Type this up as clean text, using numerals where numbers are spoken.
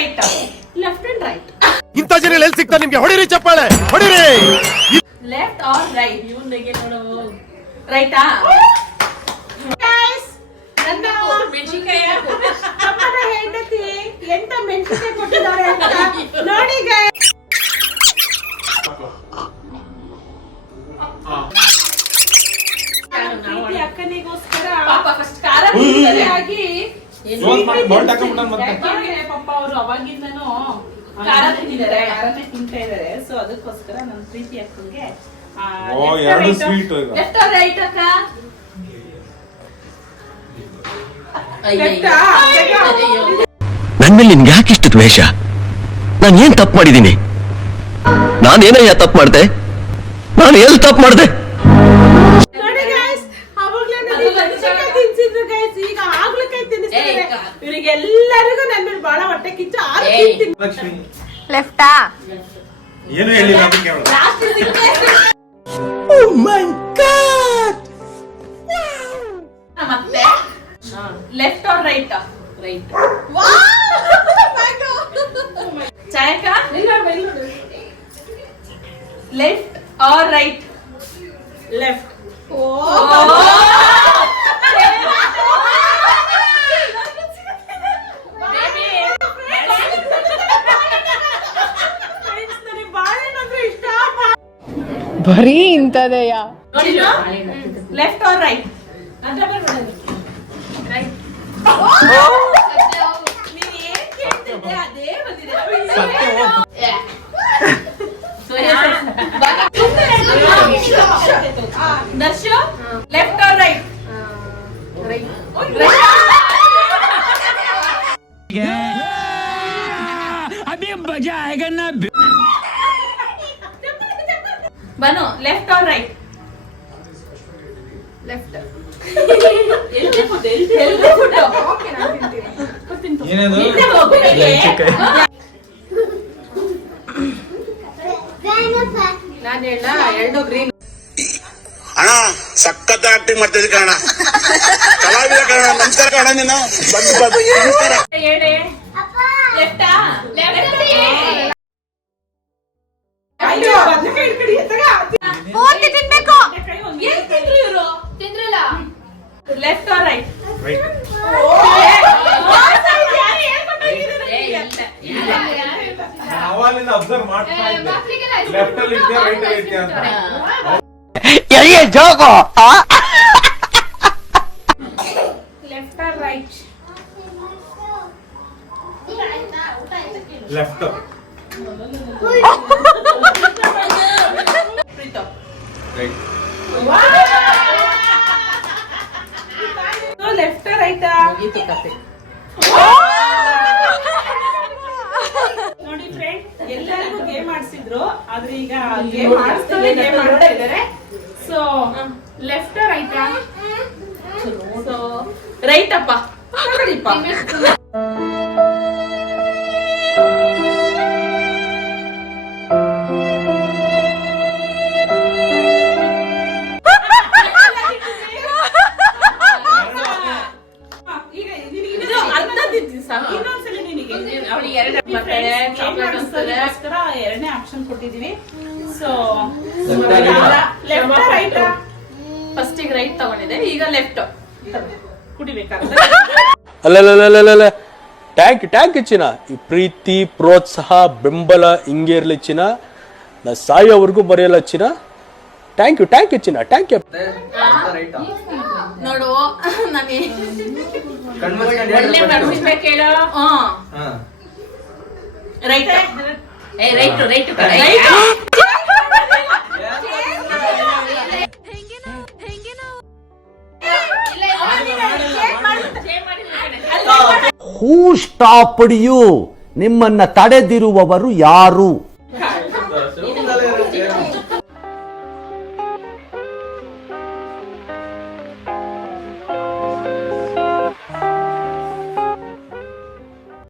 Right left and write ಇಂಥ ಜನ ಎಲ್ಲಿ ಸಿಗ್ತಾರೆ ನಿಮ್ಗೆ? ಹೊಡಿರಿ ಚಪ್ಪಾಳೆ ಹೊಡಿರಿ. ಲೆಫ್ಟ್ ಆರ್ ರೈಟ್ ಇವನಿಗೆ ನೋಡು ರೈಟಾ ನನ್ನ ಮೆಣಸಿನಕಾಯಿ ಅಮ್ಮನ ಹೆಂಡತಿ ಎಂತ ಮೆಣಸಿನಕಾಯಿ ಕೊಟ್ಟಿದ್ದಾರೆ ಅಂತ ನೋಡಿ ಅಕ್ಕನಿಗೋಸ್ಕರ ಪಾಪ ಫಸ್ಟ್ ಖಾರ ಆಗಿ ಪಾಪ ಅವರು ಅವಾಗಿಂದನೂ ಖಾರನೇ ತಿಂತಾ ಇದಾರೆ. ಸೊ ಅದಕ್ಕೋಸ್ಕರ ನನ್ನ ಪ್ರೀತಿ ಅಕ್ಕಂಗೆ ಲೆಫ್ಟ್ ರೈಟ್ ಅಕ್ಕ ನನ್ ಮೇಲೆ ನಿನ್ಗೆ ಯಾಕಿಷ್ಟು ದ್ವೇಷ? ನಾನು ಏನ್ ತಪ್ಪು ಮಾಡಿದ್ದೀನಿ? ನಾನೇನಯ್ಯ ತಪ್ಪು ಮಾಡ್ದೆ? ನಾನು ಎಲ್ಲಿ ತಪ್ಪು ಮಾಡ್ದೆ? ಇವರಿಗೆಲ್ಲರಿಗೂ ನನ್ನ ಮೇಲೆ ಬಹಳ ಹೊಟ್ಟೆ ಕಿಚ್ಚು. ಲೆಫ್ಟಾ ಏನು ಹೇಳಿಲ್ಲ ಮತ್ತೆ ಲೆಫ್ಟ್ ಆರ್ ರೈಟ್? ರೈಟ್. ಚಾಯಕ ಲೆಫ್ಟ್ ಆರ್ ರೈಟ್? ಲೆಫ್ಟ್. ಬರೀ ಇಂಥದೆಯ ಲೆಫ್ಟ್ ಆರ್ ರೈಟ್? ರೈಟ್. ನೀನ್ ಏನ್ ಕೇಳ್ತಿದ್ದೆ ಅದೇ ಬಂದಿದೆ. Darshu left or right? ಬನು ಲೆಫ್ಟ್ ಆರ್ ರೈಟ್? ಲೆಫ್ಟ್. ನಾನು ಹೇಳ ಎರಡು ಗ್ರೀನ್. ಅಣ್ಣ ಸಖತ್ ಆಕ್ಟಿಂಗ್ ಮಾಡ್ತಿದ್ದೆ ಕಣ, ಕಲಾವಿದ ಕಣ. ನಮಸ್ಕಾರ ಕಣ. ನೀನು ಹೇಳಿ ಲೆಫ್ಟಾ? ಪೂರ್ತಿ ತಿನ್ಬೇಕು. ಏನ್ ತಿಂದ್ರು ಇವರು? ತಿಂದ್ರಲ್ಲ. Left or right? ಅವಾಲಿಂದ ಅಬ್ಸರ್ವ್ ಮಾಡ್ತಾ ಇದ್ದೆ. ಲೆಫ್ಟ್ ಅಲ್ಲಿ ಇದ್ದೆ, ರೈಟ್ ಅಲ್ಲಿ ಇದ್ದೆ ಅಂತ. Left or right? Left. Left ರೈಟಾ? ನೋಡಿ ಫ್ರೆಂಡ್, ಎಲ್ಲರಿಗೂ ಗೇಮ್ ಆಡ್ಸಿದ್ರು, ಆದ್ರೆ ಈಗ ಗೇಮ್ ಆಡ್ತಾ ಇದ್ದಾರೆ. ಸೊ ಲೆಫ್ಟ್ ರೈಟಾ? ಸೊ ರೈಟ್ ಅಪ್ಪ. ನೋಡಿಪ್ಪ ಎರಡನೇ ಆಪ್ಷನ್ ಕೊಟ್ಟಿದೀವಿ. So left right? First right ತಗೊಂಡಿದೆ, ಈಗ ಲೆಫ್ಟ್ ಕುಡಿಬೇಕಾದ್ರೆ. ಅಲ್ಲ ಟ್ಯಾಂಕ್ ಚಿನ್ನ. ಈ ಪ್ರೀತಿ, ಪ್ರೋತ್ಸಾಹ, ಬೆಂಬಲ ಹಿಂಗೆ ಇರ್ಲಿ ಚಿನ್ನ. ನಾ ಸಾಯೋವರೆಗೂ ಬರೆಯಲ್ಲ ಚಿನ್ನ. ಥ್ಯಾಂಕ್ ಯು ಚಿನ್ನ. Thank you. ನೋಡು, ನಾನು ಒಳ್ಳೆ ಬರ್ಸ್ಬೇಕು ಹೇಳು. Right right right right. Who stopped you? ನಿಮ್ಮನ್ನ ತಡೆದಿರುವವರು ಯಾರು?